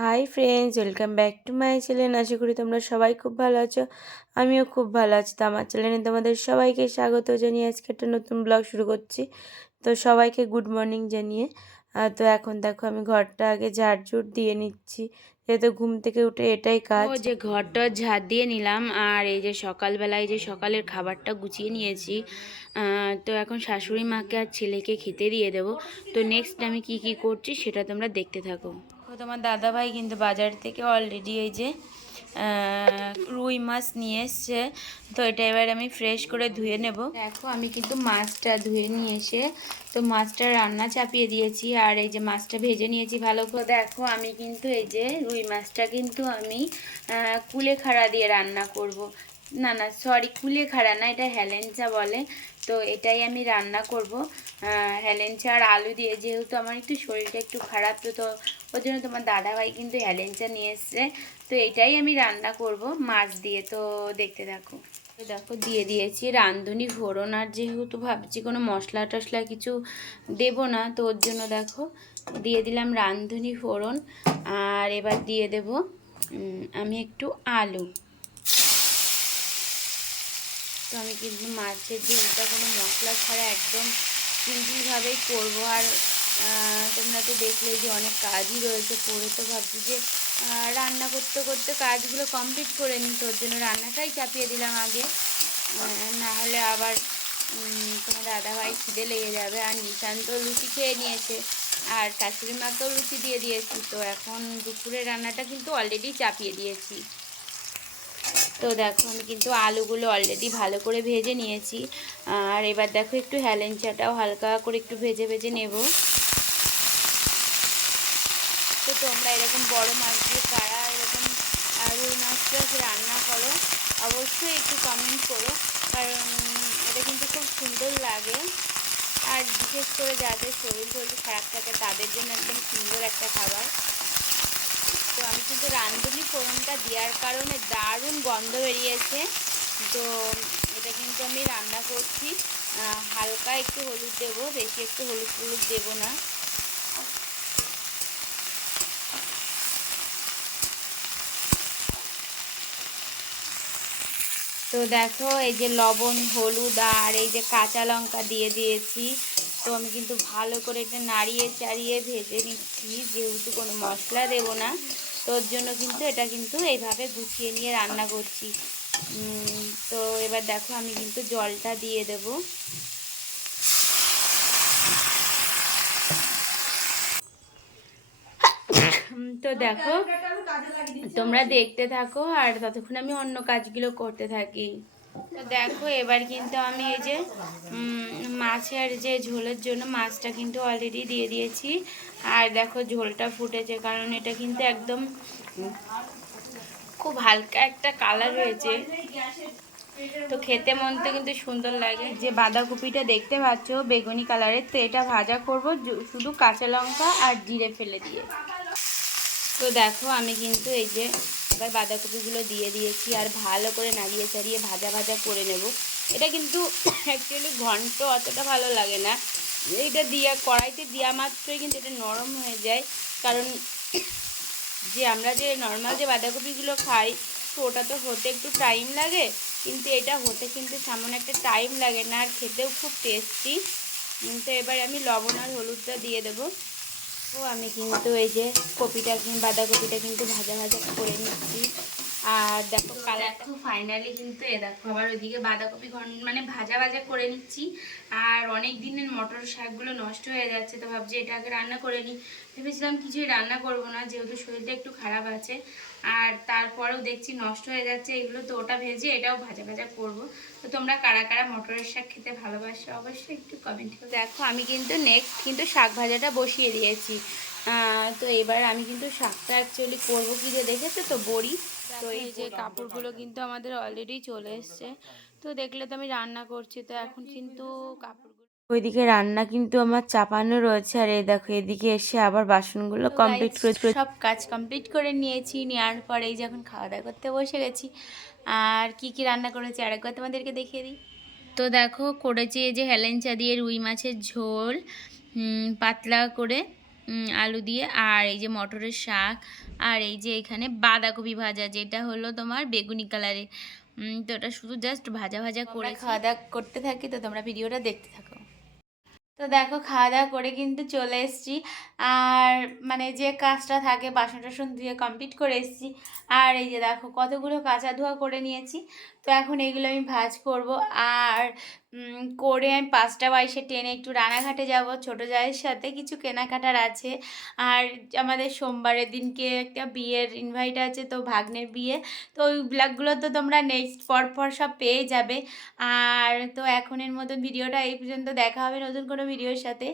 Hi friends welcome back to my channel আশা করি তোমরা সবাই খুব ভালো আছো। আমিও খুব ভালো আছি। তো আমার চ্যানেলে তোমাদের সবাইকে স্বাগত জানিয়ে আজকে একটা নতুন ব্লগ শুরু করছি। তো সবাইকে গুড মর্নিং জানিয়ে। তো এখন দেখো আমি ঘরটা আগে ঝাড়ঝুট দিয়ে নিচ্ছি। যেহেতু ঘুম থেকে উঠে এটাই কাজ। যে ঘরটা ঝাড় দিয়ে নিলাম আর এই যে সকালবেলায় যে সকালের খাবারটা গুছিয়ে নিয়েছি তো এখন শাশুড়ি মাকে আর ছেলেকে খেতে দিয়ে দেবো। তো নেক্সট আমি কি কি করছি সেটা তোমরা দেখতে থাকো। তোমার দাদাভাই কিন্তু বাজার থেকে অলরেডি এই যে রুই মাছ নিয়ে এসছে। তো এটা এবার আমি ফ্রেশ করে ধুয়ে নেব। দেখো আমি কিন্তু মাছটা ধুয়ে নিয়ে এসে তো মাছটা রান্না চাপিয়ে দিয়েছি। আর এই যে মাছটা ভেজে নিয়েছি ভালো করে। দেখো আমি কিন্তু এই যে রুই মাছটা কিন্তু আমি আহ, কুলেখাড়া দিয়ে রান্না করব। না না সরি কুলেখাড়া না এটা হেলেঞ্চা বলে। তো এটাই আমি রান্না করব। হেলেঞ্চা আর আলু দিয়ে যেহেতু আমার একটু শরীরটা একটু খারাপ, তো তো ওই জন্য তোমার দাদাভাই কিন্তু হেলেঞ্চা নিয়ে এসছে। তো এটাই আমি রান্না করব মাছ দিয়ে, তো দেখতে তো দেখো, দিয়ে দিয়েছি রাঁধুনি ফোড়ন, আর যেহেতু ভাবছি কোনো মশলা টশলা কিছু দেব না, তো ওর জন্য দেখো, দিয়ে দিলাম রাঁধুনি ফোড়ন, আর এবার দিয়ে দেব আমি একটু আলু। আমি কিন্তু মাছের ঝোলটা কোনো মশলা ছাড়া একদম সিম্পলভাবেই করব। আর তোমরা তো দেখলে যে অনেক কাজই রয়েছে পড়ে তো ভাবছি যে রান্না করতে করতে কাজগুলো কমপ্লিট করে নিই। তোর জন্য রান্নাটাই চাপিয়ে দিলাম আগে। না হলে আবার তোমার দাদাভাই খিদে লেগে যাবে। আর নিশান তো লুচি খেয়ে নিয়েছে, আর শাশুড়ি মাকেও লুচি দিয়ে দিয়েছি। তো এখন দুপুরের রান্নাটা কিন্তু অলরেডি চাপিয়ে দিয়েছি। তো দেখো আমি কিন্তু আলুগুলো অলরেডি ভালো করে ভেজে নিয়েছি। আর এবার দেখো একটু হেলেঞ্চাটাও হালকা করে একটু ভেজে ভেজে নেব। তো তোমরা এরকম বড় মাছ দিয়ে কারা এরকম রুই মাছটা রান্না করো, অবশ্যই একটু কমেন্ট করো। কারণ এটা কিন্তু খুব সুন্দর লাগে। আর বিশেষ করে যাদের শরীর শরীর খারাপ থাকে তাদের জন্য একদম সুন্দর একটা খাবার। আমি কিন্তু রান্ধুনি ফোড়নটা দেওয়ার কারণে দারুণ গন্ধ বেরিয়েছে। তো এটা কিন্তু আমি রান্না করছি। হালকা একটু হলুদ দেবো, বেশি একটু হলুদ হলুদ দেবো না। তো দেখো, এই যে লবণ, হলুদ আর এই যে কাঁচা লঙ্কা দিয়ে দিয়েছি। তো আমি কিন্তু ভালো করে এটা নাড়িয়ে চাড়িয়ে ভেজে নিচ্ছি, যেহেতু কোনো মশলা দেবো না। তোর জন্য কিন্তু এটা কিন্তু এইভাবে গুছিয়ে নিয়ে রান্না করছি। তো এবার দেখো আমি কিন্তু জলটা দিয়ে দেব। তো দেখো, তোমরা দেখতে থাকো আর ততক্ষণ আমি অন্য কাজগুলো করতে থাকি। তো দেখো এবার কিন্তু আমি এই যে মাছের যে ঝোলের জন্য মাছটা কিন্তু অলরেডি দিয়ে দিয়েছি। আর দেখো ঝোলটা ফুটেছে কারণ এটা কিন্তু একদম খুব হালকা একটা কালার হয়েছে। তো খেতে মনতে কিন্তু সুন্দর লাগে। যে বাঁধাকপিটা দেখতে পাচ্ছ বেগুনি কালারের তো এটা ভাজা করব শুধু কাঁচা লঙ্কা আর জিরে ফেলে দিয়ে। তো দেখো আমি কিন্তু এই যে এবার বাঁধাকপিগুলো দিয়ে দিয়েছি আর ভালো করে নাড়িয়ে চাড়িয়ে ভাজা ভাজা করে নেব। এটা কিন্তু অ্যাকচুয়ালি ঘন্ট অতটা ভালো লাগে না। এইটা দিয়া, কড়াইতে দেওয়া মাত্রই কিন্তু এটা নরম হয়ে যায়। কারণ যে আমরা যে নর্মাল যে বাঁধাকপিগুলো খাই, তো ওটা তো হতে একটু টাইম লাগে। কিন্তু এটা হতে কিন্তু সামান্য একটা টাইম লাগে না আর খেতেও খুব টেস্টি তো এবার আমি লবণ আর হলুদটা দিয়ে দেবো। ও আমি কিন্তু এই যে কপিটা বাঁধাকপিটা কিন্তু ভাজা ভাজা করে নিচ্ছি। আর দেখো কালারটা ফাইনালি কিন্তু এ দেখো আবার ওইদিকে বাঁধাকপি ঘন- মানে ভাজা ভাজা করে নিচ্ছি। আর অনেক দিনের মটর শাকগুলো নষ্ট হয়ে যাচ্ছে তো ভাবছি এটাকে রান্না করে নিই। ভেবেছিলাম কিছুই রান্না করব না যেহেতু শরীরটা একটু খারাপ আছে। আর তারপরেও দেখছি নষ্ট হয়ে যাচ্ছে এগুলো তো ওটা ভেজে এটাও ভাজা ভাজা করব। তো তোমরা কারা কারা মটরের শাক খেতে ভালোবাসো অবশ্যই একটু কমেন্ট করে। দেখো আমি কিন্তু নেক্সট কিন্তু শাক ভাজাটা বসিয়ে দিয়েছি। তো এবার আমি কিন্তু শাকটা অ্যাকচুয়ালি করব কি যে দেখেছ? তো বড়ি। তো এই যে কাপড়গুলো কিন্তু আমাদের অলরেডি চলে এসছে। তো দেখলে তো আমি রান্না করছি তো এখন কিন্তু কাপড়গুলো ওইদিকে রান্না কিন্তু আমার চাপানো রয়েছে আর এই দেখো এদিকে এসে আবার বাসনগুলো কমপ্লিট করে সব কাজ কমপ্লিট করে নিয়েছি নেওয়ার পরে এই যখন খাওয়া দাওয়া করতে বসে গেছি। আর কি কি রান্না করেছি আরেকবার তোমাদেরকে দেখিয়ে দিই। তো দেখো করেছি এই যে হেলেঞ্চা দিয়ে রুই মাছের ঝোল পাতলা করে আলু দিয়ে আর এই যে মটরের শাক আর এই যে এখানে বাঁধাকপি ভাজা যেটা হলো তোমার বেগুনি কালারের তো ওটা শুধু জাস্ট ভাজা ভাজা করে খাওয়া দাওয়া করতে থাকি তো তোমরা ভিডিওটা দেখতে থাকো। তো দেখো খাওয়া দাওয়া করে কিন্তু চলে এসেছি। আর মানে যে কাজটা থাকে বাসন টাসন ধুয়ে কমপ্লিট করে এসেছি। আর এই যে দেখো কতগুলো কাঁচা ধোয়া করে নিয়েছি। তো এখন এগুলো আমি ভাজ করব। আর করে আমি পাঁচটা বাইশে ট্রেনে একটু রানাঘাটে যাব ছোটো জায়ের সাথে। কিছু কেনাকাটার আছে। আর আমাদের সোমবারের দিনকে একটা বিয়ের ইনভাইট আছে তো ভাগ্নের বিয়ে। তো ওই ব্লগগুলো তো তোমরা নেক্সট পর পর সব পেয়ে যাবে। আর তো এখনের মতন ভিডিওটা এই পর্যন্ত দেখা হবে নতুন কোনো ভিডিওর সাথে।